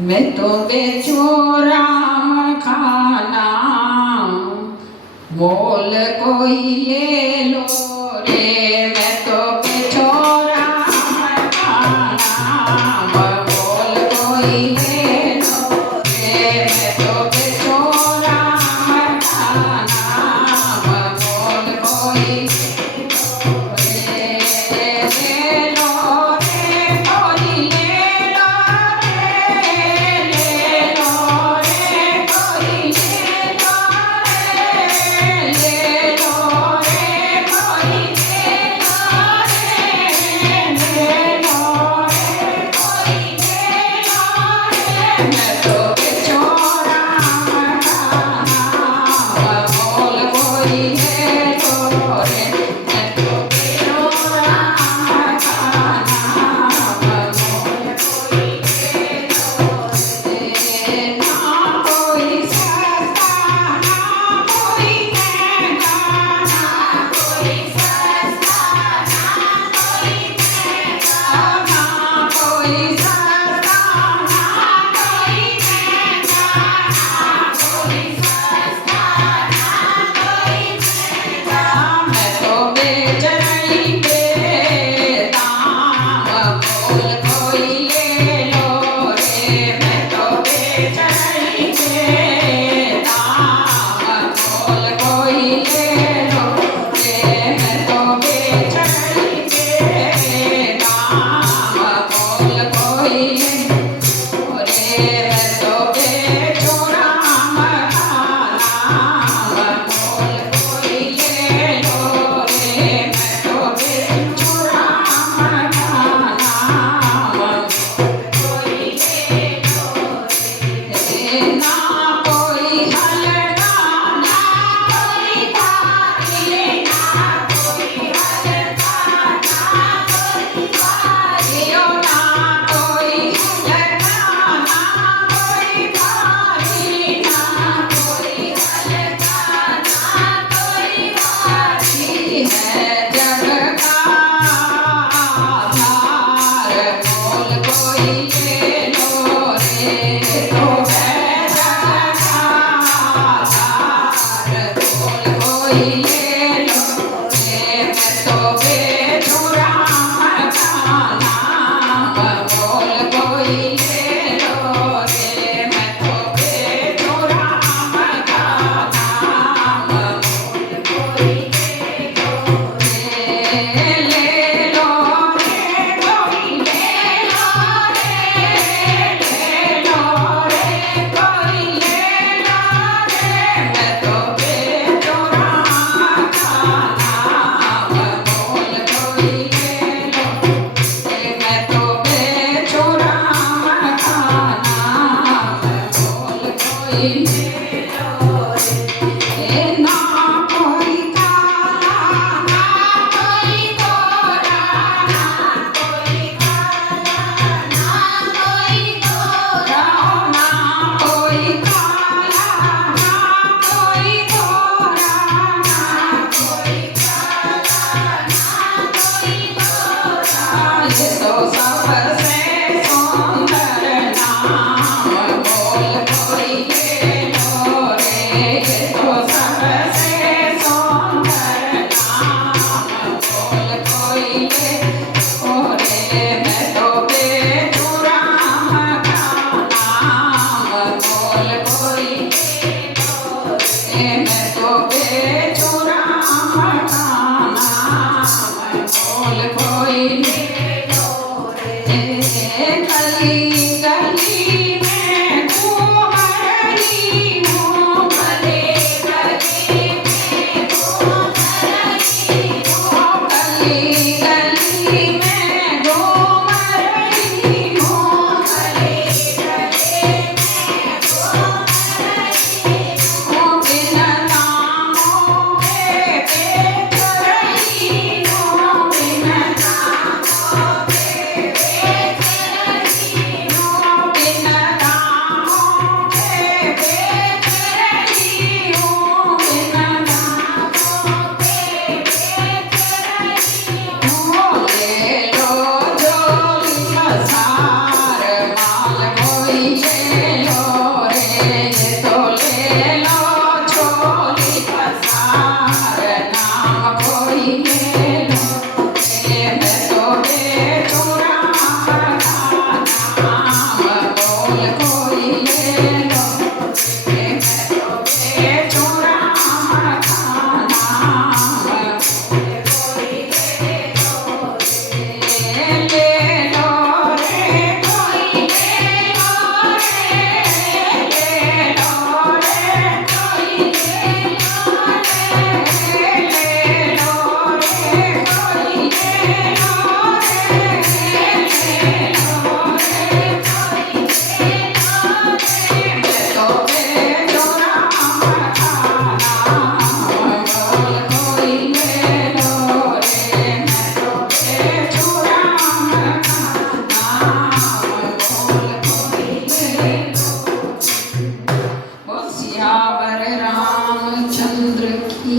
मैं तो बेचो राम खाना मोल कोई ले लो रे। मैं तो बेचो राम खाना मोल कोई ले लो रे। मैं तो बेचो राम खाना मोल कोई ले लो रे ये तो ले लो छोली पसार नाम कोई ले लो रे मैं तो बेचूं राम का नाम बोल कोई ले लो रे मैं तो बेचूं राम का नाम बोल कोई ले लो रे ले लो रे कोई ले लो रे ले लो रे कोई ले लो रे ले लो रे कोई ले लो रे ले लो रे कोई ले लो रे मैं तो बेचूं राम का नाम बोल कोई ले लो रे मैं तो बेचूं राम का नाम बोल कोई ले लो। बोल सियावर रामचंद्र की